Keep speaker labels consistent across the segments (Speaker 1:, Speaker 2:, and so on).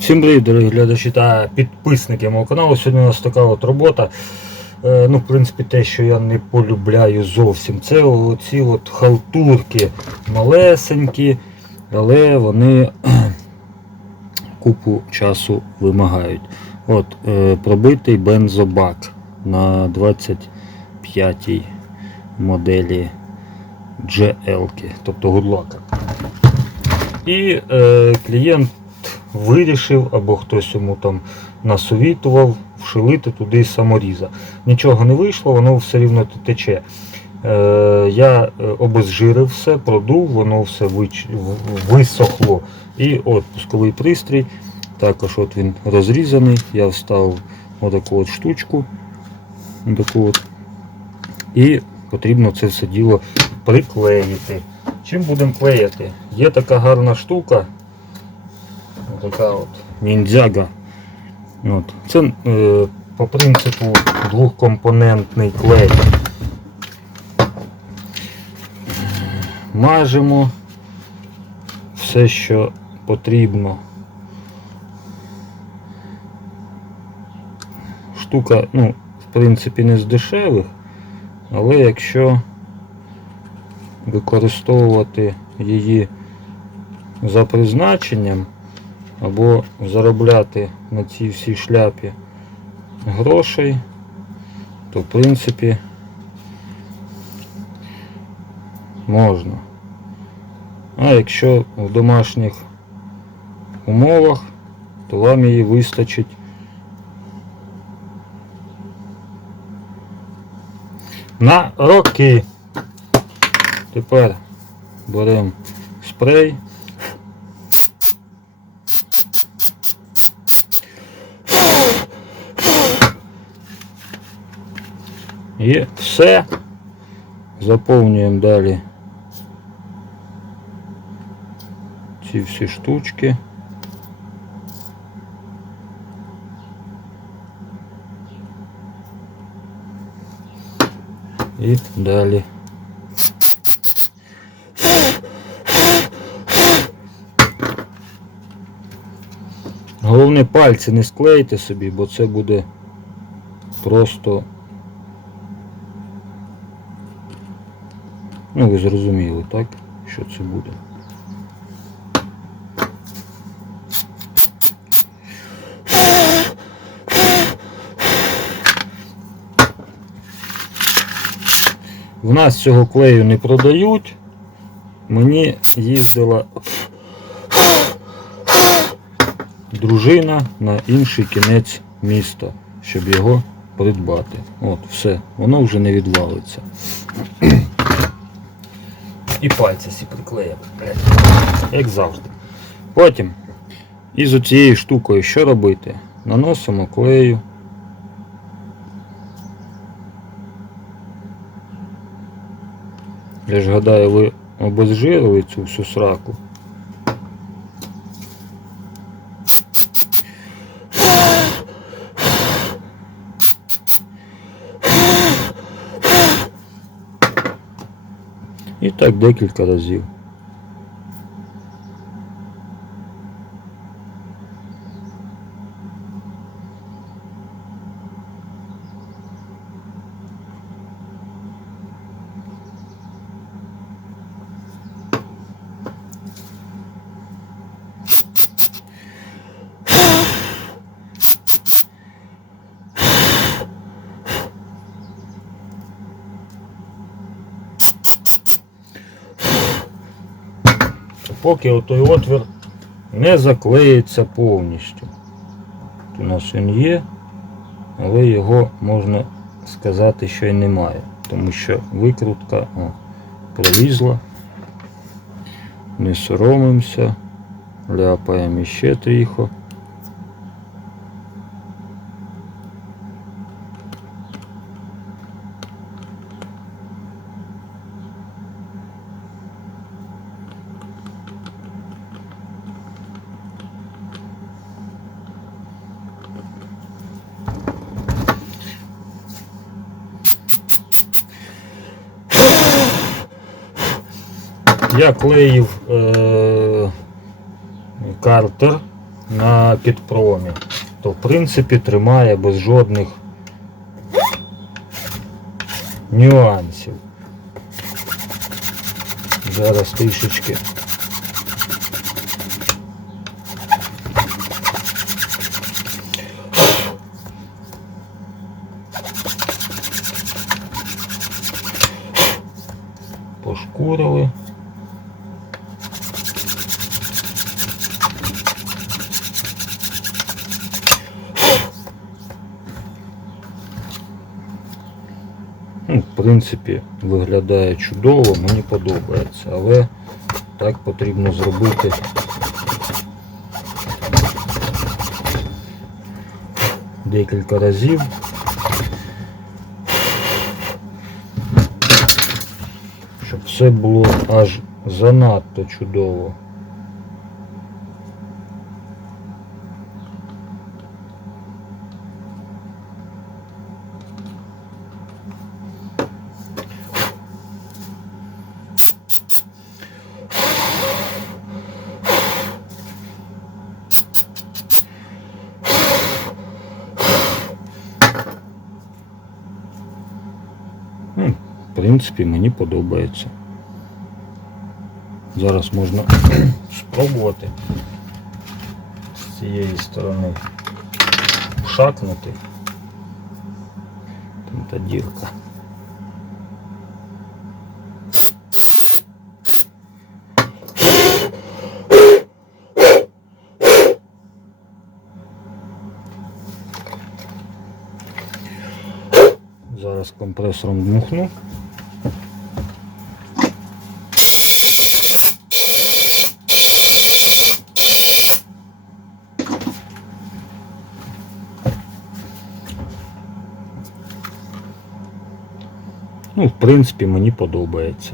Speaker 1: Всім привіт, дорогі глядачі та підписники мого каналу. Сьогодні у нас така от робота. Е, Ну, в принципі, те, що я не полюбляю зовсім, це оці от халтурки малесенькі, але вони купу часу вимагають. От, е, пробитий бензобак на 25-й моделі GL, тобто гудлака. І е, клієнт вирішив, або хтось йому там насовітував вшилити туди саморіза. Нічого не вийшло, воно все рівно тече. Е, я е, обезжирив все, продув, воно все висохло. І от пусковий пристрій. Також от він розрізаний. Я вставив отаку от штучку. Отаку от. І потрібно це все діло приклеїти. Чим будемо клеїти? Є така гарна штука. Така от ніндзяга. От. Це е, по принципу двохкомпонентний клей. Мажемо все, що потрібно. Штука, ну, в принципі, не з дешевих, але якщо використовувати її за призначенням або заробляти на цій всій шляпі грошей, то в принципі можна. А якщо в домашніх умовах, то вам її вистачить на роки. Тепер беремо спрей. І все. Заповнюємо далі ці всі штучки. І далі. Головне пальці не склейте собі, бо це буде просто. Ну, ви зрозуміли, так? Що це буде. В нас цього клею не продають. Мені їздила дружина на інший кінець міста, щоб його придбати. От, все, воно вже не відвалиться. І пальці сі приклеїв. Як завжди. Потім із цією штукою що робити? Наносимо клею. Я ж гадаю, ви обезжирили цю всю сраку. І так декілька разів. Поки отой отвір не заклеїться повністю. Тут у нас він є, але його можна сказати, що й немає, тому що викрутка о, пролізла. Не соромимося, ляпаємо іще тріхо. Я клеїв е- картер на підпромі, то в принципі тримає без жодних нюансів. Зараз трішечки. Пошкурили. Ну, в принципі, виглядає чудово, мені подобається, але так потрібно зробити. Декілька разів. Щоб все було аж занадто чудово. Ну, В принципі, мені подобається. Зараз можна спробувати з цієї сторони шакнути. Там та дірка. Зараз компресором дмухну. Ну, в принципі, мені подобається.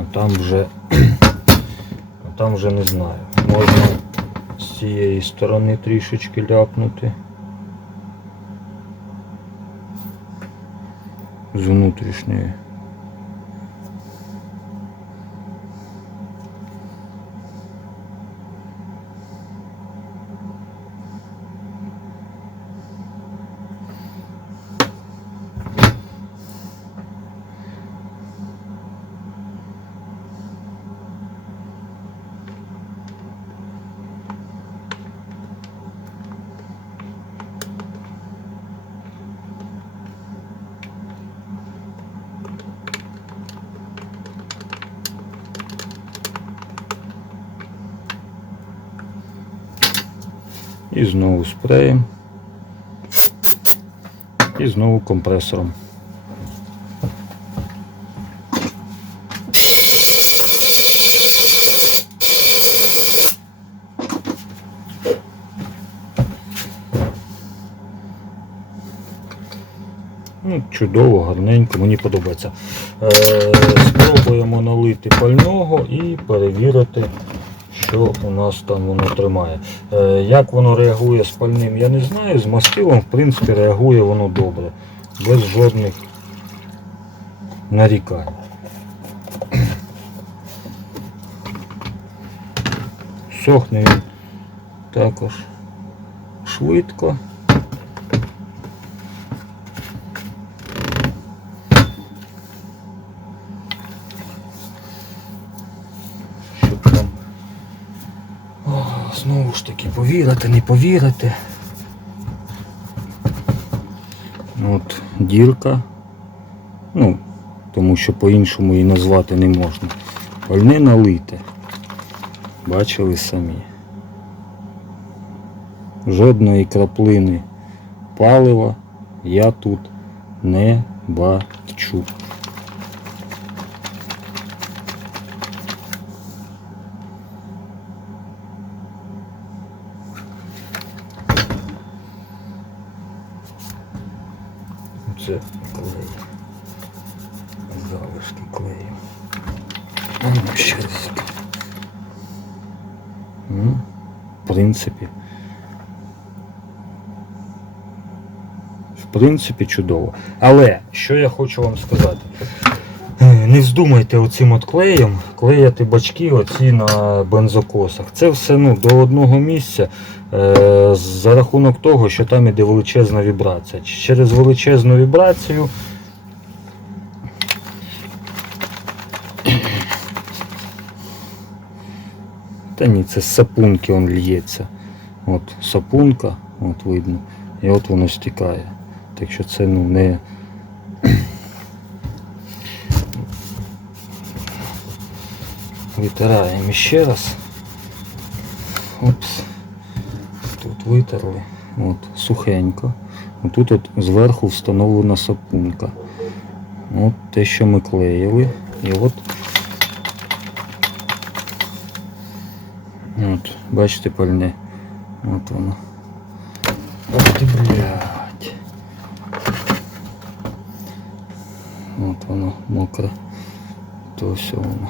Speaker 1: А там вже, а там вже не знаю. Можна з цієї сторони трішечки ляпнути. З внутрішньої. І знову спреєм. І знову компресором. Ну, чудово, гарненько, мені подобається. Е, спробуємо налити пального і перевірити, що у нас там воно тримає. Е, як воно реагує з пальним, я не знаю. З мастилом, в принципі, реагує воно добре, без жодних нарікань. Сохне він також швидко. щоб там О, знову ж таки повірити, не повірити. От дірка. Ну, тому що по-іншому її назвати не можна. Пальне налите. Бачили самі. Жодної краплини палива я тут не бачу. Це клей. Залишки клею. Ну ще в принципі. В принципі, чудово. Але що я хочу вам сказати? Не вздумайте оцим от клеєм клеяти бачки оці на бензокосах. Це все ну, до одного місця е, за рахунок того, що там іде величезна вібрація. Через величезну вібрацію Та ні, це з сапунки он лється. От сапунка, от видно, і от воно стікає. Так що це ну не. Витираємо ще раз. Опс. Тут витерли. От, сухенько. Тут от зверху встановлена сапунка. От те, що ми клеїли. І от От, бачите, пальне. От воно. Ах ти, блядь. От воно мокре. То все воно.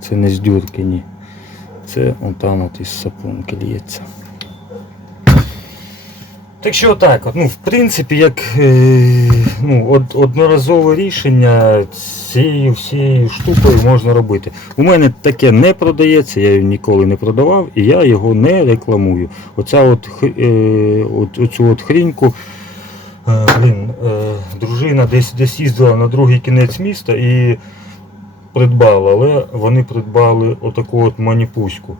Speaker 1: Це не з дюрки, ні. Це отам от із сапунки лється. Так що так, от, ну, в принципі, як е, ну, од, одноразове рішення цією всією штукою можна робити. У мене таке не продається, я його ніколи не продавав і я його не рекламую. Оця от, е, от, оцю от хріньку, е, блін, е, дружина десь, десь їздила на другий кінець міста і придбала, але вони придбали отаку от маніпуську.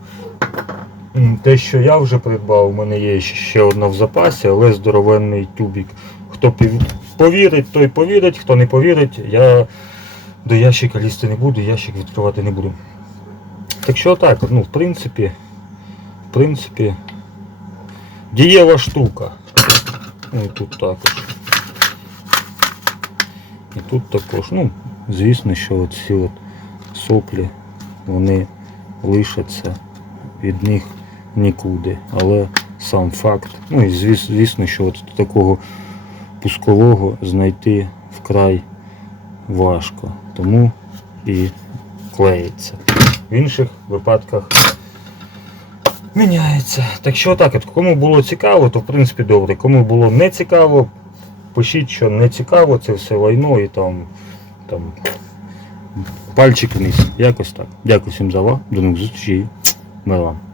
Speaker 1: Те, що я вже придбав, у мене є ще одна в запасі, але здоровенний тюбік. Хто повірить, той повірить, хто не повірить, я до ящика лізти не буду, ящик відкривати не буду. Так що так, ну, в принципі, в принципі, дієва штука. Ну, і тут також. І тут також. Ну, звісно, що ці от соплі, вони лишаться від них нікуди. Але сам факт. Ну і звісно, що от такого пускового знайти вкрай важко. Тому і клеїться. В інших випадках міняється. Так що так, от кому було цікаво, то в принципі добре. Кому було не цікаво, пишіть, що не цікаво, це все лайно і там, там пальчик вниз. Якось так. Дякую всім за увагу. До нових зустрічей. Вам.